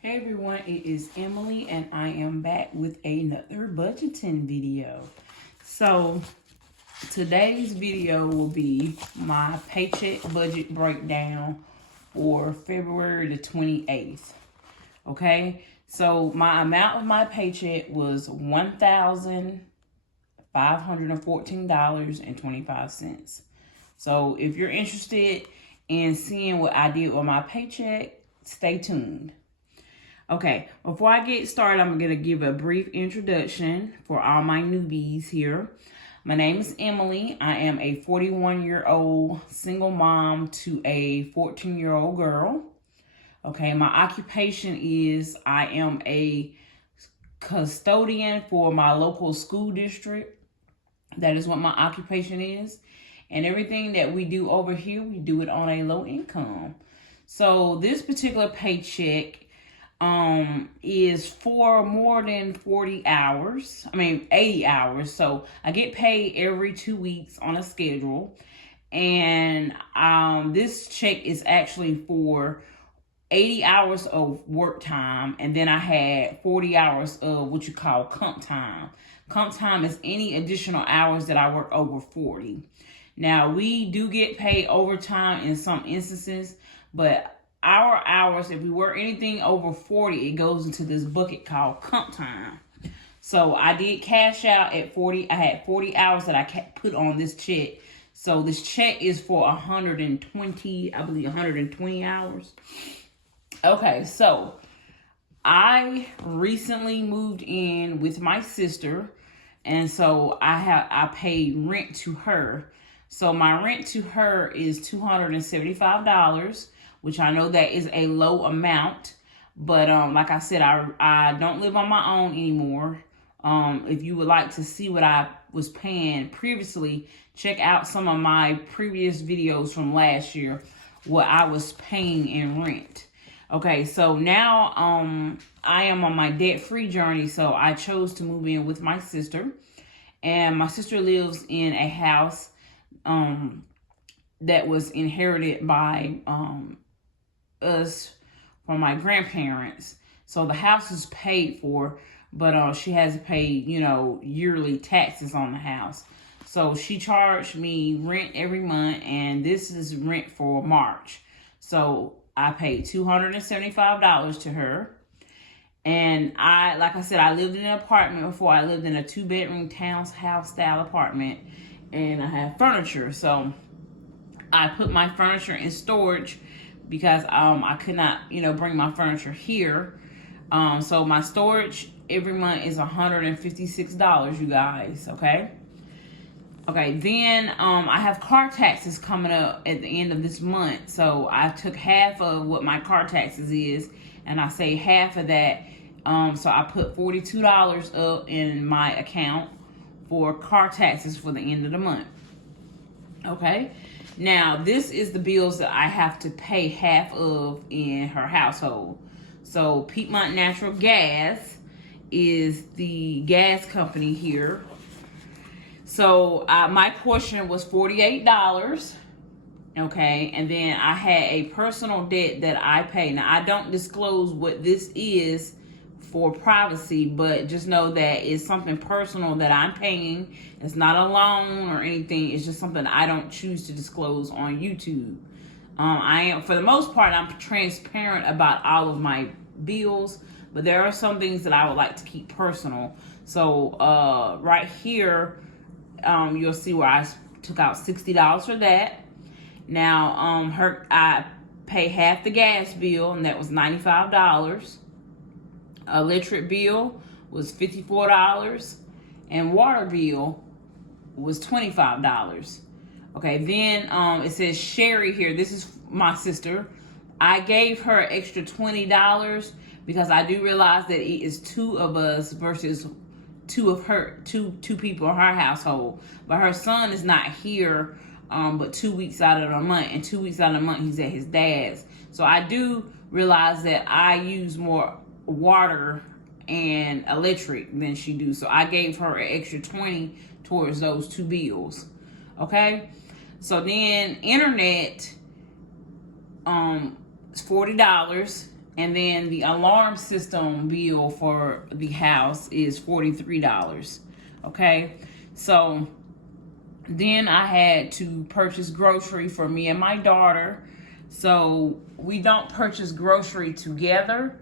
Hey everyone, it is Emily and I am back with another budgeting video. So today's video will be my paycheck budget breakdown for February the 28th. Okay, so my amount of my paycheck was $1,514.25. So if you're interested in seeing what I did with my paycheck, stay tuned. Okay, before I get started, I'm going to give a brief introduction for all my newbies here. My name is Emily. I am a 41-year-old single mom to a 14-year-old girl. Okay, my occupation is I am a custodian for my local school district. That is what my occupation is. And everything that we do over here, we do it on a low income. So this particular paycheck is for more than 80 hours. So I get paid every 2 weeks on a schedule. And this check is actually for 80 hours of work time. And then I had 40 hours of what you call comp time. Comp time is any additional hours that I work over 40. Now, we do get paid overtime in some instances, but our hours, if we work anything over 40, it goes into this bucket called comp time. So I did cash out at 40. I had 40 hours that I put on this check. So this check is for 120, I believe 120 hours. Okay, so I recently moved in with my sister, and so I paid rent to her. So my rent to her is $275, which I know that is a low amount. But like I said, I don't live on my own anymore. If you would like to see what I was paying previously, check out some of my previous videos from last year, what I was paying in rent. Okay, so now I am on my debt-free journey, so I chose to move in with my sister. And my sister lives in a house that was inherited by us from my grandparents. So the house is paid for, but she has to pay, yearly taxes on the house. So she charged me rent every month, and this is rent for March. So I paid $275 to her. And like I said, I lived in an apartment before. I lived in a 2-bedroom townhouse style apartment, and I have furniture. So I put my furniture in storage because I could not, bring my furniture here. So my storage every month is $156, you guys, okay? Okay, then I have car taxes coming up at the end of this month. So I took half of what my car taxes is, and I say half of that. So I put $42 up in my account for car taxes for the end of the month. Okay, now this is the bills that I have to pay half of in her household. So Piedmont Natural Gas is the gas company here. So my portion was $48. Okay, and then I had a personal debt that I pay. Now I don't disclose what this is for privacy, but just know that it's something personal that I'm paying. It's not a loan or anything. It's just something I don't choose to disclose on YouTube. I am, for the most part, I'm transparent about all of my bills, but there are some things that I would like to keep personal. So right here, you'll see where I took out $60 for that. Now I pay half the gas bill, and that was $95. Electric bill was $54, and water bill was $25. Okay, then it says Sherry here. This is my sister. I gave her an extra $20 because I do realize that it is 2 of us versus two people in her household. But her son is not here but 2 weeks out of the month, and 2 weeks out of the month he's at his dad's. So I do realize that I use more water and electric than she do. So I gave her an extra $20 towards those 2 bills. Okay, so then internet is $40, And then the alarm system bill for the house is $43. Okay, so then I had to purchase grocery for me and my daughter. So we don't purchase grocery together.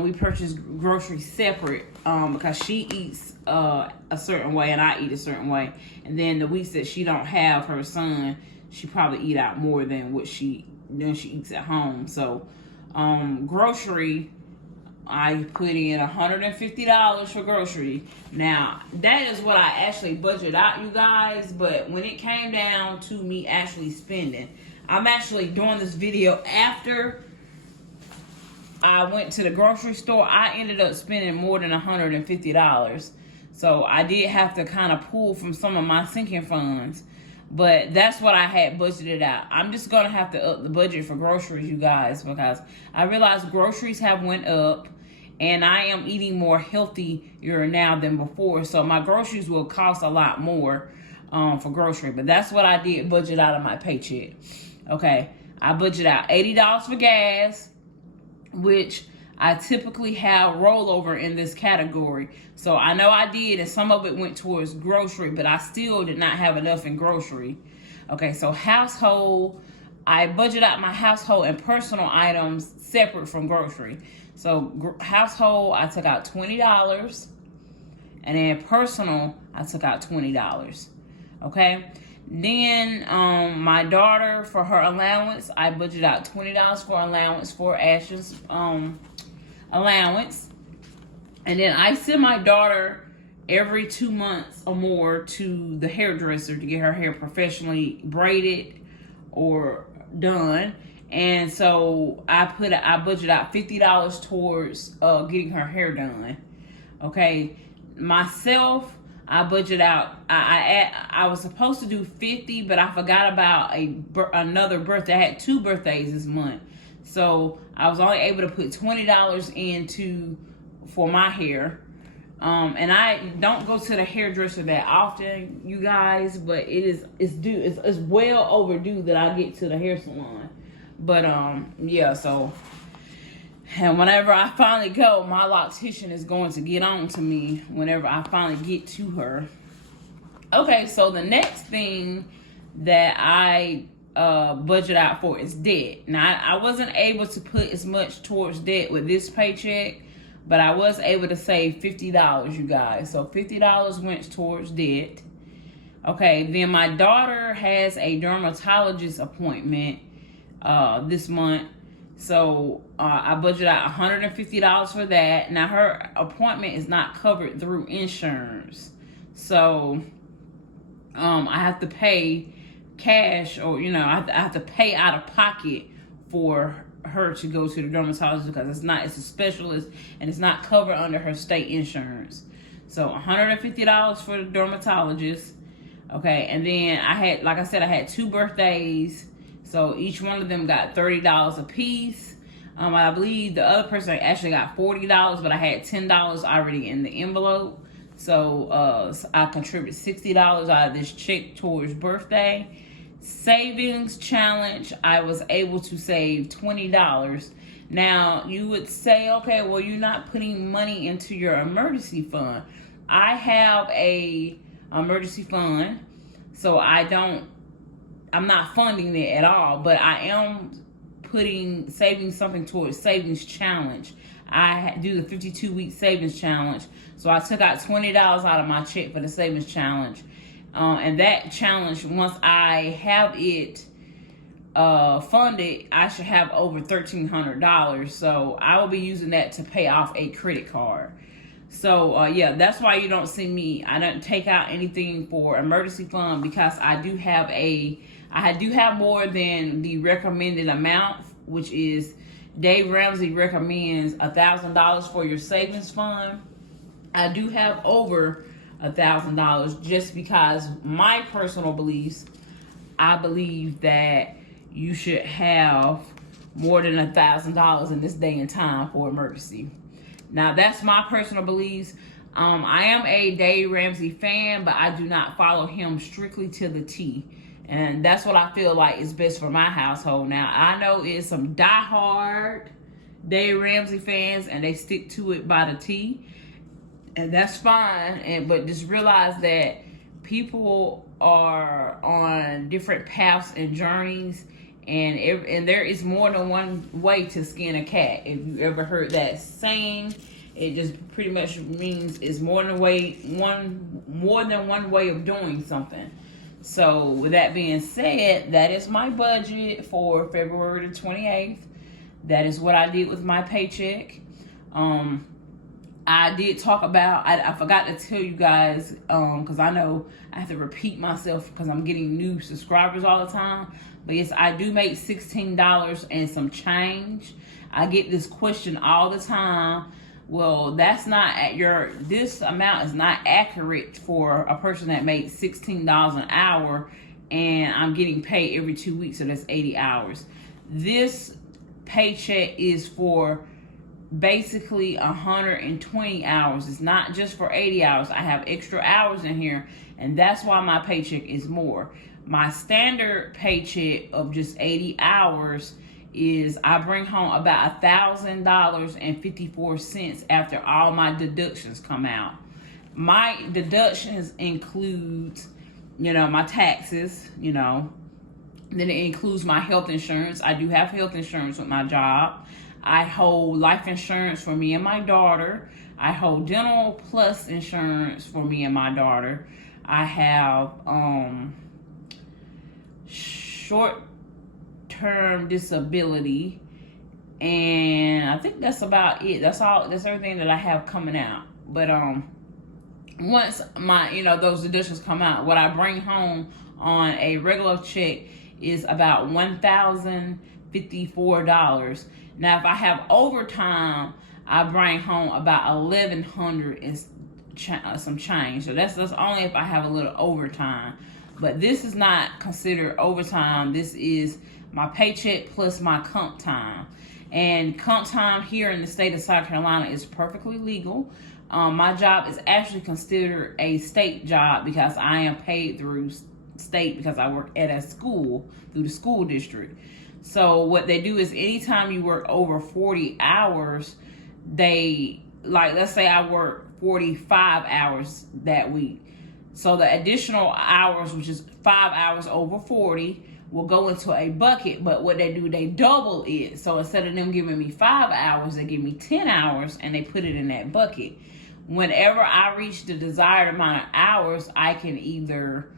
We purchase grocery separate because she eats a certain way and I eat a certain way. And then the weeks that she don't have her son, she probably eat out more than what she eats at home. So grocery, I put in $150 for grocery. Now, that is what I actually budget out, you guys. But when it came down to me actually spending, I'm actually doing this video after I went to the grocery store. I ended up spending more than $150. So I did have to kind of pull from some of my sinking funds. But that's what I had budgeted out. I'm just going to have to up the budget for groceries, you guys, because I realized groceries have went up. And I am eating more healthier now than before. So my groceries will cost a lot more for grocery. But that's what I did budget out of my paycheck. Okay, I budget out $80 for gas, which I typically have rollover in this category. So I know I did, and some of it went towards grocery, but I still did not have enough in grocery. Okay, so household, I budget out my household and personal items separate from grocery. So household, I took out $20, and then personal, I took out $20. Okay. Then my daughter, for her allowance, I budgeted out $20 for allowance for Ashton's allowance. And then I send my daughter every 2 months or more to the hairdresser to get her hair professionally braided or done. And so I budgeted out $50 towards getting her hair done. Okay. Myself, I budget out. I was supposed to do 50, but I forgot about another birthday. I had 2 birthdays this month, so I was only able to put $20 into for my hair. And I don't go to the hairdresser that often, you guys, but it's well overdue that I get to the hair salon. But yeah, so. And whenever I finally go, my loctician is going to get on to me whenever I finally get to her. Okay, so the next thing that I budget out for is debt. Now, I wasn't able to put as much towards debt with this paycheck, but I was able to save $50, you guys. So $50 went towards debt. Okay, then my daughter has a dermatologist appointment this month. So I budget out $150 for that. Now her appointment is not covered through insurance. So I have to pay cash, or I have to pay out of pocket for her to go to the dermatologist because it's a specialist and it's not covered under her state insurance. So $150 for the dermatologist. Okay, and then I had 2 birthdays. So each one of them got $30 a piece. I believe the other person actually got $40, but I had $10 already in the envelope. So I contributed $60 out of this check towards birthday. Savings challenge, I was able to save $20. Now, you would say, okay, well, you're not putting money into your emergency fund. I have a emergency fund, so I'm not funding it at all, but I am saving something towards savings challenge. I do the 52-week savings challenge. So I took out $20 out of my check for the savings challenge. And that challenge, once I have it funded, I should have over $1,300. So I will be using that to pay off a credit card. So yeah, that's why you don't see me. I don't take out anything for emergency fund because I do have more than the recommended amount, which is Dave Ramsey recommends $1,000 for your savings fund. I do have over $1,000 just because my personal beliefs, I believe that you should have more than $1,000 in this day and time for emergency. Now, that's my personal beliefs. I am a Dave Ramsey fan, but I do not follow him strictly to the T. And that's what I feel like is best for my household. Now, I know it's some diehard Dave Ramsey fans and they stick to it by the T, and that's fine. But just realize that people are on different paths and journeys, and there is more than one way to skin a cat. If you ever heard that saying, it just pretty much means it's more than one way of doing something. So with that being said, that is my budget for February the 28th. That is what I did with my paycheck. I did talk about, I forgot to tell you guys, because I know I have to repeat myself because I'm getting new subscribers all the time. But yes, I do make $16 and some change. I get this question all the time. Well, that's not this amount is not accurate for a person that makes $16 an hour, and I'm getting paid every 2 weeks, so that's 80 hours. This paycheck is for basically 120 hours. It's not just for 80 hours. I have extra hours in here, and that's why my paycheck is more. My standard paycheck of just 80 hours is I bring home about $1,000.54 after all my deductions come out. My deductions include, my taxes, then it includes my health insurance. I do have health insurance with my job. I hold life insurance for me and my daughter. I hold dental plus insurance for me and my daughter. I have short-term disability, and I think that's about it. That's everything that I have coming out. But once my those deductions come out, what I bring home on a regular check is about $1,054. Now, if I have overtime, I bring home about $1,100 and some change. So that's only if I have a little overtime. But this is not considered overtime. This is my paycheck plus my comp time. And comp time here in the state of South Carolina is perfectly legal. My job is actually considered a state job because I am paid through state because I work at a school through the school district. So what they do is anytime you work over 40 hours, let's say I work 45 hours that week. So the additional hours, which is 5 hours over 40, will go into a bucket. But what they do, they double it. So instead of them giving me 5 hours, they give me 10 hours and they put it in that bucket. Whenever I reach the desired amount of hours, I can either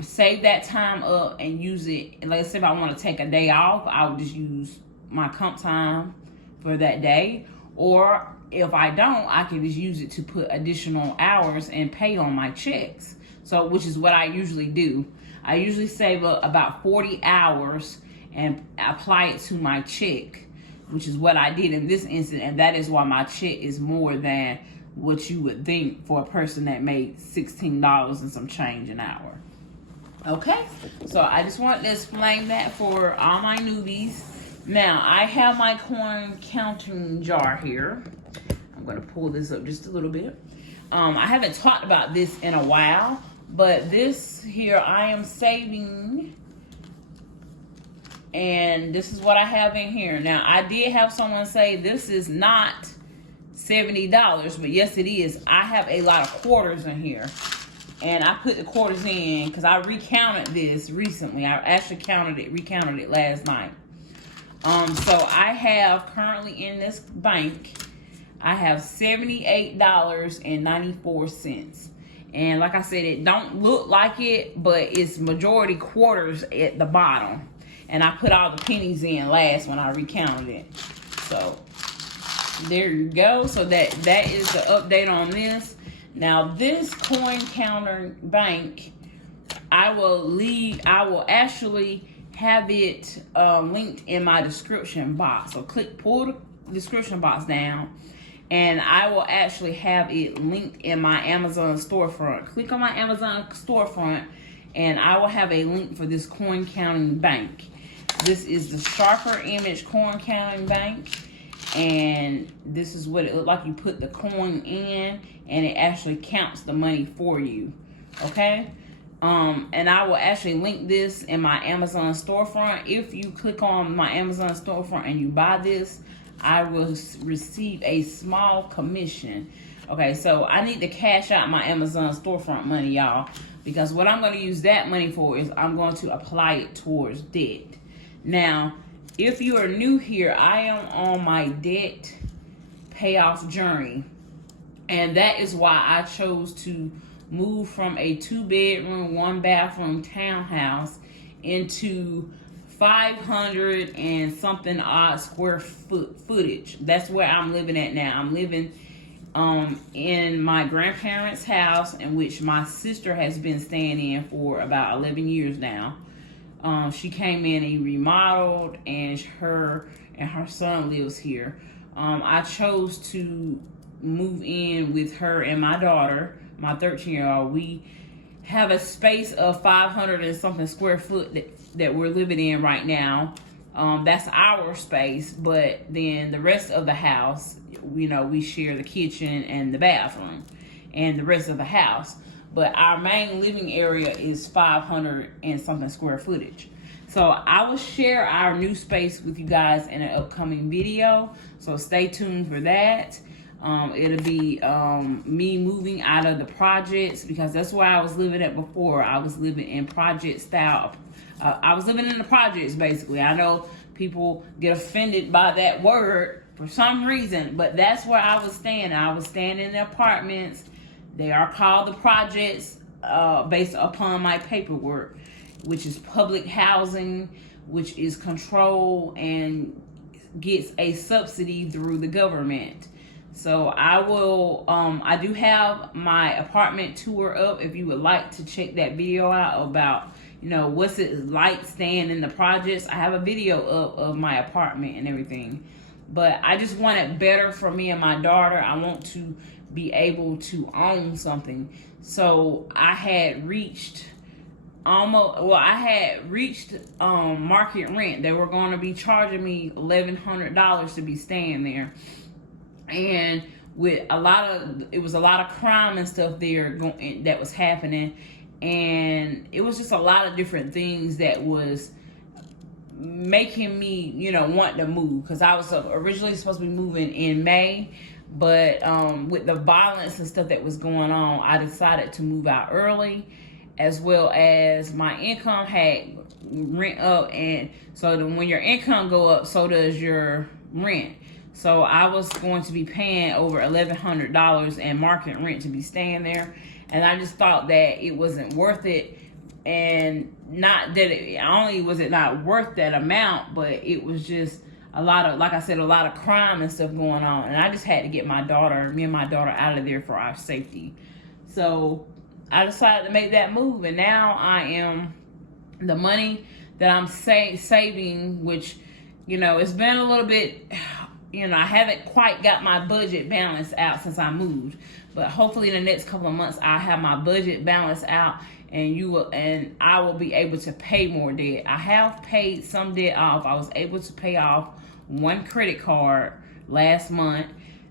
save that time up and use it. And let's say if I want to take a day off, I'll just use my comp time for that day. Or if I don't, I can just use it to put additional hours and pay on my checks. So, which is what I usually do. I usually save up about 40 hours and apply it to my check, which is what I did in this instance. And that is why my check is more than what you would think for a person that made $16 and some change an hour. Okay, so I just wanted to explain that for all my newbies. Now, I have my coin counting jar here. I'm going to pull this up just a little bit. I haven't talked about this in a while, but this here I am saving, and this is what I have in here. Now, I did have someone say this is not $70, but yes, it is. I have a lot of quarters in here. And I put the quarters in because I recounted this recently. I actually recounted it last night. So I have currently in this bank, I have $78.94. And like I said, it don't look like it, but it's majority quarters at the bottom. And I put all the pennies in last when I recounted it. So there you go. So that is the update on this. Now, this coin counter bank, I will actually have it linked in my description box. So pull the description box down, and I will actually have it linked in my Amazon storefront. Click on my Amazon storefront, and I will have a link for this coin counting bank. This is the Sharper Image coin counting bank. And this is what it looked like. You put the coin in and it actually counts the money for you. Okay? And I will actually link this in my Amazon storefront. If you click on my Amazon storefront and you buy this, I will receive a small commission. Okay, so I need to cash out my Amazon storefront money, y'all, because what I'm going to use that money for is I'm going to apply it towards debt. Now, if you are new here, I am on my debt payoff journey, and that is why I chose to move from a 2-bedroom, 1-bathroom townhouse into 500 and something odd square footage. That's where I'm living at now. I'm living in my grandparents' house, in which my sister has been staying in for about 11 years now. She came in and remodeled, and her son lives here. I chose to move in with her and my daughter, my 13-year-old. We have a space of 500 and something square foot that we're living in right now. That's our space, but then the rest of the house, we share the kitchen and the bathroom and the rest of the house. But our main living area is 500 and something square footage. So I will share our new space with you guys in an upcoming video. So stay tuned for that. It'll be me moving out of the projects, because that's where I was living at before. I was living in project style. I was living in the projects, basically. I know people get offended by that word for some reason, but that's where I was staying. I was staying in the apartments. They are called the projects based upon my paperwork, which is public housing, which is controlled and gets a subsidy through the government. So I do have my apartment tour up if you would like to check that video out about, what's it like staying in the projects. I have a video up of my apartment and everything. But I just want it better for me and my daughter. I want to be able to own something. So I had reached market rent. They were going to be charging me $1,100 to be staying there. And with it was a lot of crime and stuff there that was happening. And it was just a lot of different things that was making me, want to move. Because I was originally supposed to be moving in May. But with the violence and stuff that was going on, I decided to move out early, as well as my income had rent up. And so when your income go up, so does your rent. So I was going to be paying over $1,100 in market rent to be staying there. And I just thought that it wasn't worth it. And not that only was it not worth that amount, but it was just a lot of crime and stuff going on. And I just had to get me and my daughter out of there for our safety. So I decided to make that move. And now the money that I'm saving, which, it's been a little bit, I haven't quite got my budget balance out since I moved. But hopefully in the next couple of months, I'll have my budget balance out, and I will be able to pay more debt. I have paid some debt off. I was able to pay off one credit card last month.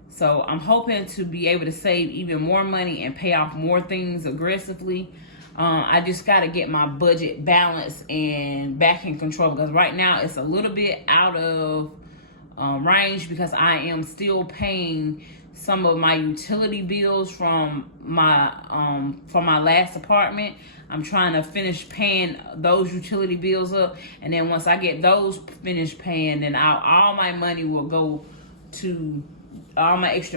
So I'm hoping to be able to save even more money and pay off more things aggressively. I just got to get my budget balance and back in control, because right now it's a little bit out of range, because I am still paying some of my utility bills from my last apartment. I'm trying to finish paying those utility bills up, and then once I get those finished paying, then all my extra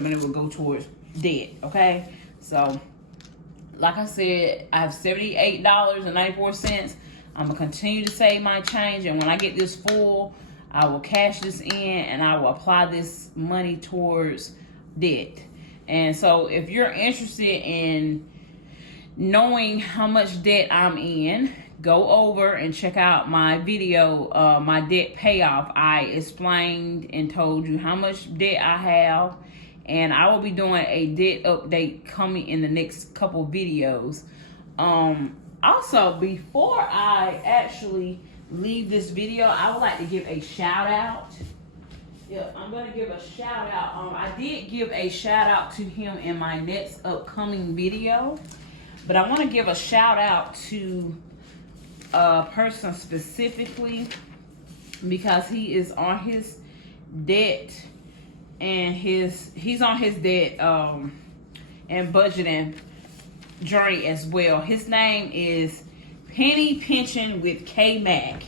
money will go towards debt. Okay, so like I said, I have $78.94. I'm gonna continue to save my change, and when I get this full, I will cash this in and I will apply this money towards debt. And so if you're interested in knowing how much debt I'm in, go over and check out my video, my debt payoff. I explained and told you how much debt I have, and I will be doing a debt update coming in the next couple videos. Also, before I actually leave this video, I would like to give a shout out. I'm going to give a shout out. I did give a shout out to him in my next upcoming video, but I want to give a shout out to a person specifically, because he is on his debt and he's on his debt and budgeting journey as well. His name is Penny Pension with K Mac.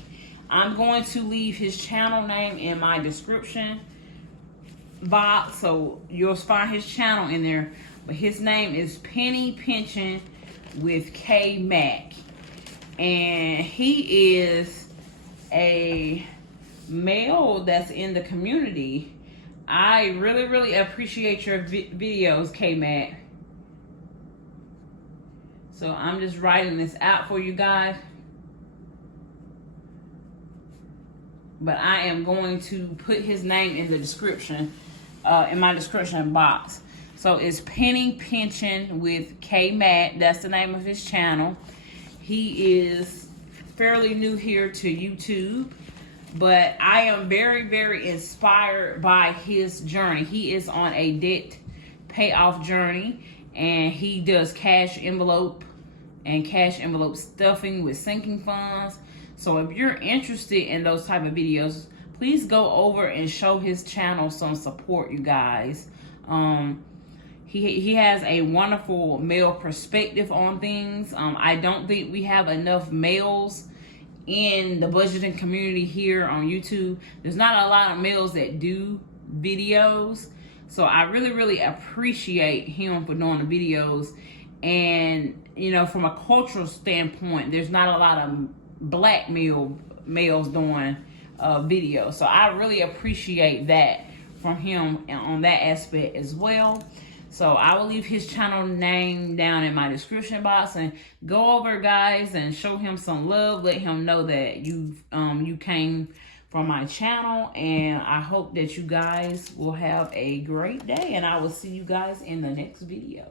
I'm going to leave his channel name in my description box, so you'll find his channel in there. But his name is Penny Pension with K Mac, and he is a male that's in the community. I really appreciate your videos, K Mac. So I'm just writing this out for you guys. But I am going to put his name in the description, in my description box. So it's Penny Pension with K Mac. That's the name of his channel. He is fairly new here to YouTube, but I am very inspired by his journey. He is on a debt payoff journey, and he does cash envelope and cash envelope stuffing with sinking funds. So if you're interested in those type of videos, please go over and show his channel some support, you guys. He has a wonderful male perspective on things. I don't think we have enough males in the budgeting community here on YouTube. There's not a lot of males that do videos. So I really appreciate him for doing the videos. And, you know, from a cultural standpoint, there's not a lot of black males doing videos. So I really appreciate that from him on that aspect as well. So I will leave his channel name down in my description box, and go over, guys, and show him some love. Let him know that you came from my channel, and I hope that you guys will have a great day, and I will see you guys in the next video.